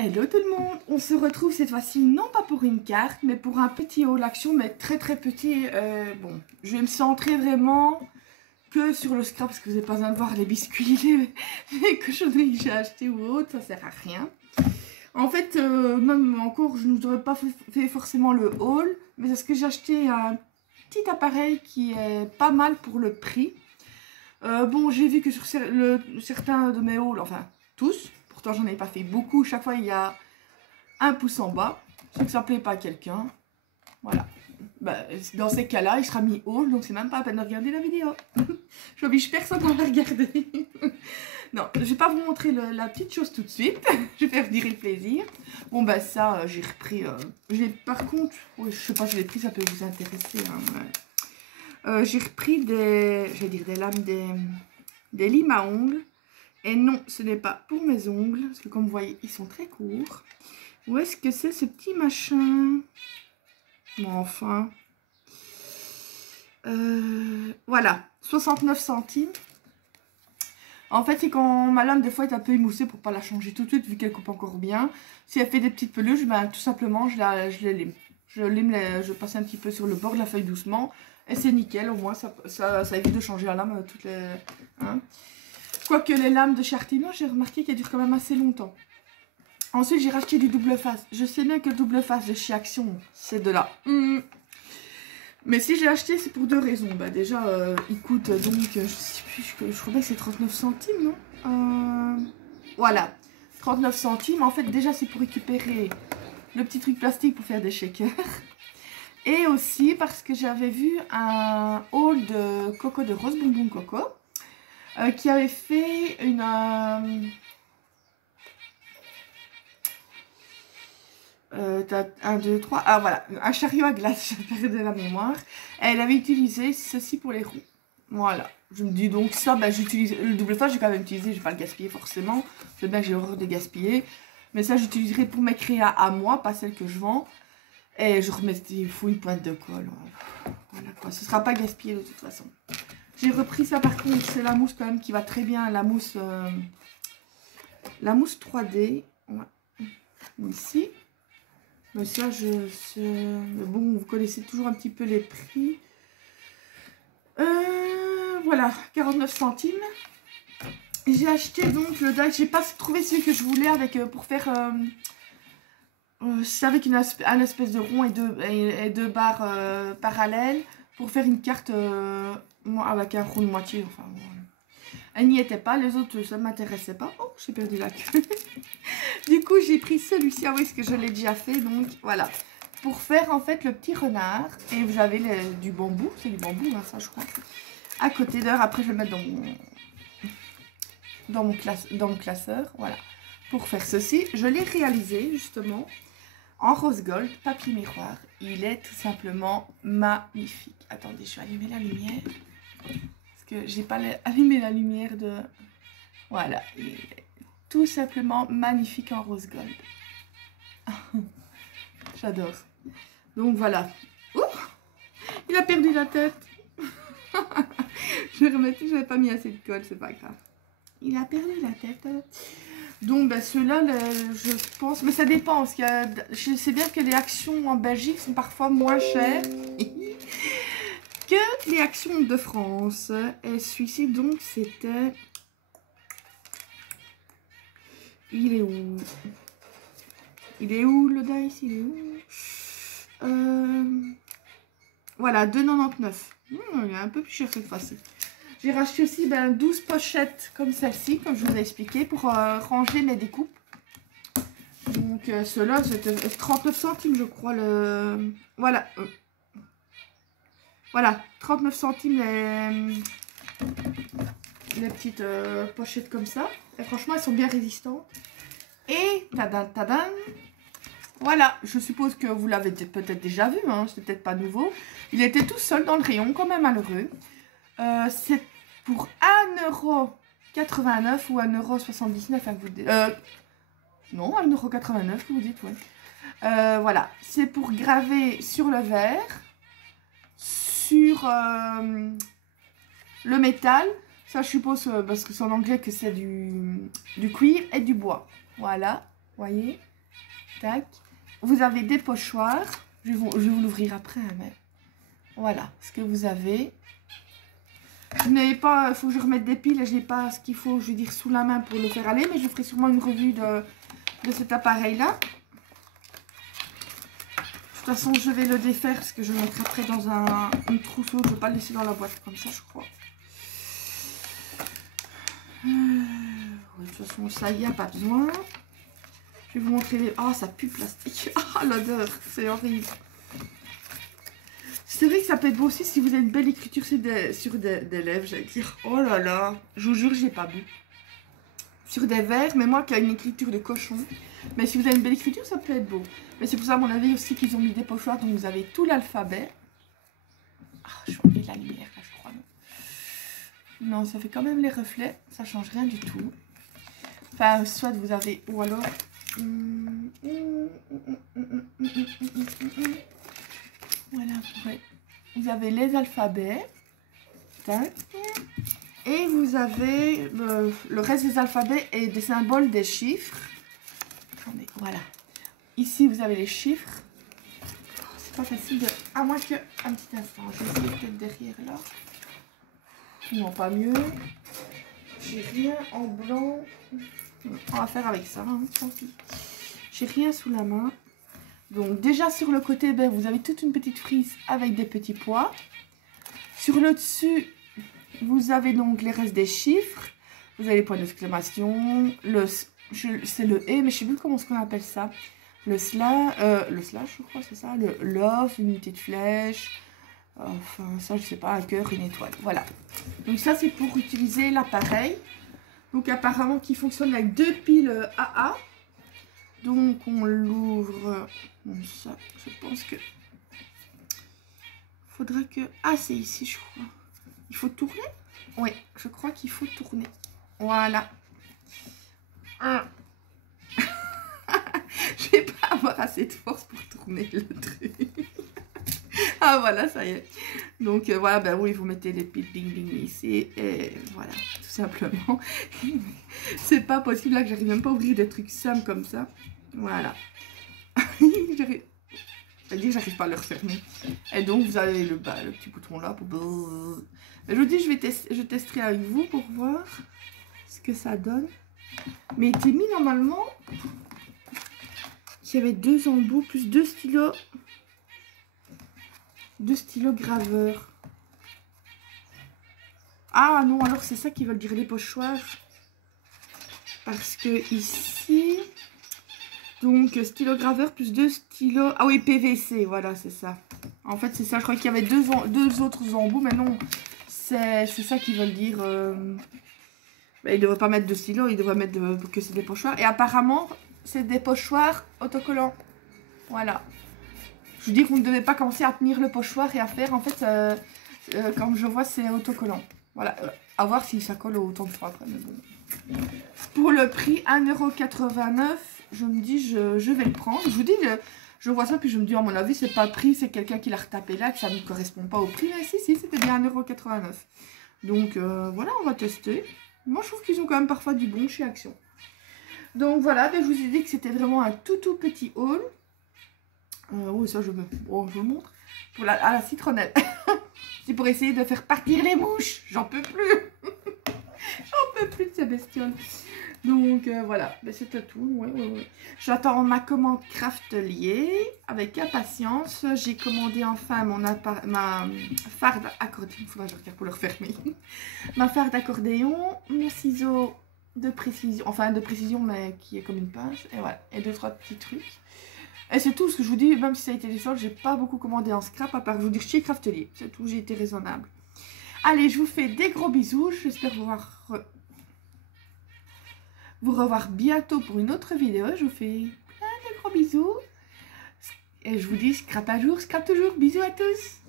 Hello tout le monde, on se retrouve cette fois-ci non pas pour une carte mais pour un petit haul action, mais très petit. Bon, je vais me centrer vraiment que sur le scrap parce que vous n'avez pas besoin de voir les biscuits, les cochonneries que j'ai achetées ou autres, ça sert à rien. En fait, même encore, je ne vous aurais pas fait forcément le haul, mais c'est parce que j'ai acheté un petit appareil qui est pas mal pour le prix. Bon, j'ai vu que sur certains de mes hauls, enfin tous, pourtant j'en ai pas fait beaucoup, chaque fois il y a un pouce en bas, c'est que ça plaît pas à quelqu'un, voilà. Bah, dans ces cas-là, il sera mis haul, donc c'est même pas la peine de regarder la vidéo. Je n'oblige personne à la regarder. Non, je vais pas vous montrer la petite chose tout de suite, je vais faire durer le plaisir. Bon bah ça, j'ai repris, par contre, oui, je sais pas si j'ai pris, ça peut vous intéresser, hein, ouais. J'ai repris des lames, des limes à ongles. Et non, ce n'est pas pour mes ongles, parce que comme vous voyez, ils sont très courts. Où est-ce que c'est ce petit machin? Bon, enfin. Voilà, 69 centimes. En fait, c'est quand ma lame, des fois, est un peu émoussée pour pas la changer tout de suite, vu qu'elle coupe encore bien. Si elle fait des petites peluches, ben, tout simplement, je les lime. Je passe un petit peu sur le bord de la feuille doucement. Et c'est nickel, au moins, ça évite de changer la lame toutes les... Hein. Quoique les lames de chez Artino, j'ai remarqué qu'elles durent quand même assez longtemps. Ensuite, j'ai racheté du double face. Je sais bien que le double face de chez Action, c'est de là. Mais si j'ai acheté, c'est pour deux raisons. Bah, déjà, il coûte donc, je sais plus, je crois bien que c'est 39 centimes, non? Voilà, 39 centimes. En fait, déjà, c'est pour récupérer le petit truc plastique pour faire des shakers. Et aussi parce que j'avais vu un haul de Coco de Rose Bonbon Coco. Qui avait fait une... 1, 2, 3... Ah voilà, un chariot à glace, j'ai perdu la mémoire. Elle avait utilisé ceci pour les roues. Voilà, je me dis donc ça, ben, j'utilise... Le double face, j'ai quand même utilisé, je vais pas le gaspiller forcément. C'est bien que j'ai horreur de gaspiller. Mais ça, j'utiliserai pour mes créas à moi, pas celles que je vends. Et je remettrai, il faut une pointe de colle. Voilà quoi, ce sera pas gaspillé de toute façon. J'ai repris ça par contre, c'est la mousse quand même qui va très bien, la mousse 3D, ouais. Ici. Mais ça, bon, vous connaissez toujours un petit peu les prix. Voilà, 49 centimes. J'ai acheté donc le die, j'ai pas trouvé celui que je voulais avec pour faire... c'est avec un espèce de rond et deux barres parallèles pour faire une carte avec un rond de moitié. Enfin, voilà. Elle n'y était pas, les autres ça ne m'intéressait pas. Oh, j'ai perdu la queue. Du coup, j'ai pris celui-ci, ah oui, ce que je l'ai déjà fait, donc voilà. Pour faire en fait le petit renard. Et vous avez du bambou, c'est du bambou, hein, ça je crois. À côté d'heure, après je vais le mettre dans mon classeur, voilà. Pour faire ceci, je l'ai réalisé justement en rose gold, papier miroir. Il est tout simplement magnifique. Attendez, je vais allumer la lumière. Parce que j'ai pas allumé la lumière de... Voilà. Il est tout simplement magnifique en rose gold. J'adore. Donc voilà. Ouh, il a perdu la tête. Je vais remettre, j'avais pas mis assez de colle, c'est pas grave. Il a perdu la tête. Donc ben, ceux-là, je pense, mais ça dépend, parce je sais bien que les actions en Belgique sont parfois moins chères que les actions de France. Et celui-ci, donc, c'était... Il est où? Il est où le dice? Il est où? Voilà, 2,99. Il est un peu plus cher cette fois-ci. J'ai racheté aussi 12 pochettes comme celle-ci, comme je vous ai expliqué, pour ranger mes découpes. Donc ceux-là, c'était 39 centimes, je crois. Voilà. Voilà, 39 centimes les petites pochettes comme ça. Et franchement, elles sont bien résistantes. Et tadam, tadam. Voilà, je suppose que vous l'avez peut-être déjà vu, hein, c'est peut-être pas nouveau. Il était tout seul dans le rayon, quand même malheureux. C'est pour 1,89 € ou 1,79 €, hein, que vous dites. Non, 1,89 € que vous dites, ouais. Voilà, c'est pour graver sur le verre, sur le métal. Ça, je suppose, parce que c'est en anglais, que c'est du cuir et du bois. Voilà. voyez, tac. Vous avez des pochoirs, je vais vous l'ouvrir après, hein, mais voilà ce que vous avez. Je n'ai pas, il faut que je remette des piles et je n'ai pas ce qu'il faut, je veux dire, sous la main pour le faire aller, mais je ferai sûrement une revue de cet appareil-là. De toute façon, je vais le défaire parce que je le mettrai après dans une trousseau, je ne vais pas le laisser dans la boîte comme ça, je crois. De toute façon, ça y a pas besoin. Je vais vous montrer les... Oh, ça pue plastique. Ah, l'odeur, c'est horrible. C'est vrai que ça peut être beau aussi si vous avez une belle écriture sur des lèvres, j'allais dire. Oh là là, je vous jure, j'ai pas bu. Sur des verres, mais moi qui a une écriture de cochon. Mais si vous avez une belle écriture, ça peut être beau. Mais c'est pour ça, à mon avis, aussi qu'ils ont mis des pochoirs, donc vous avez tout l'alphabet. Ah, je vais enlever la lumière, là, je crois. Non, ça fait quand même les reflets, ça change rien du tout. Enfin, soit vous avez, ou alors... Voilà, vous avez les alphabets. Tac. Et vous avez le reste des alphabets et des symboles, des chiffres. Attendez, voilà. Ici, vous avez les chiffres. Oh, c'est pas facile de... À moins que... Un petit instant, je vais essayer peut-être derrière là. Non, pas mieux. J'ai rien en blanc. On va faire avec ça, hein, tant pis. J'ai rien sous la main. Donc déjà sur le côté, ben, vous avez toute une petite frise avec des petits pois. Sur le dessus, vous avez donc les restes des chiffres. Vous avez les points d'exclamation. C'est le et, mais je ne sais plus comment on appelle ça. Le slash, je crois, c'est ça. Le love, une unité de flèche. Enfin, ça, je sais pas, un cœur, une étoile. Voilà. Donc ça, c'est pour utiliser l'appareil. Donc apparemment, qui fonctionne avec 2 piles AA. Donc on l'ouvre. Bon, ça, je pense que... Faudra que... Ah, c'est ici, je crois. Il faut tourner? Oui, je crois qu'il faut tourner. Voilà. Je vais pas avoir assez de force pour tourner le truc. Ah, voilà, ça y est. Donc, voilà, ben oui, vous mettez les piles bing bing ici. Et voilà, tout simplement. C'est pas possible, là, que j'arrive même pas à ouvrir des trucs simples comme ça. Voilà. J'arrive... J'arrive pas à le refermer. Et donc, vous avez le petit bouton là. Je vous dis, je testerai avec vous pour voir ce que ça donne. Mais il était mis normalement qu'il y avait 2 embouts plus 2 stylos. 2 stylos graveurs. Ah non, alors c'est ça qui veulent dire les pochoirs. Parce que ici... Donc, stylo graveur plus 2 stylos... Ah oui, PVC, voilà, c'est ça. En fait, c'est ça. Je crois qu'il y avait deux autres embouts, mais non. C'est ça qu'ils veulent dire. Ils ne devraient pas mettre de stylos, ils devraient mettre que c'est des pochoirs. Et apparemment, c'est des pochoirs autocollants. Voilà. Je vous dis que vous ne devez pas commencer à tenir le pochoir et à faire. En fait, comme je vois, c'est autocollant. Voilà. À voir si ça colle autant de fois après. Mais bon. Pour le prix, 1,89 €. Je me dis, je vais le prendre. Je vous dis, je vois ça, puis je me dis, à mon avis, c'est pas le prix, c'est quelqu'un qui l'a retapé là, que ça ne correspond pas au prix. Mais si, c'était bien 1,89 €. Donc, voilà, on va tester. Moi, je trouve qu'ils ont quand même parfois du bon chez Action. Donc, voilà, ben, je vous ai dit que c'était vraiment un tout petit haul. Oui, ça, je vous montre. À la citronnelle. C'est pour essayer de faire partir les mouches. J'en peux plus. J'en peux plus de ces bestioles. Donc voilà, ben, c'était tout. Ouais. J'attends ma commande Craftelier avec impatience. J'ai commandé enfin ma farde accordéon. Il faudra que je regarde pour le refermer. Ma farde accordéon, mon ciseau de précision, enfin de précision mais qui est comme une pince. Et voilà, et 2-3 petits trucs. Et c'est tout ce que je vous dis, même si ça a été les soldes, j'ai pas beaucoup commandé en scrap, à part vous dire chez Craftelier. C'est tout, j'ai été raisonnable. Allez, je vous fais des gros bisous. J'espère vous revoir bientôt pour une autre vidéo. Je vous fais plein de gros bisous. Et je vous dis, scrap un jour, scrap toujours. Bisous à tous.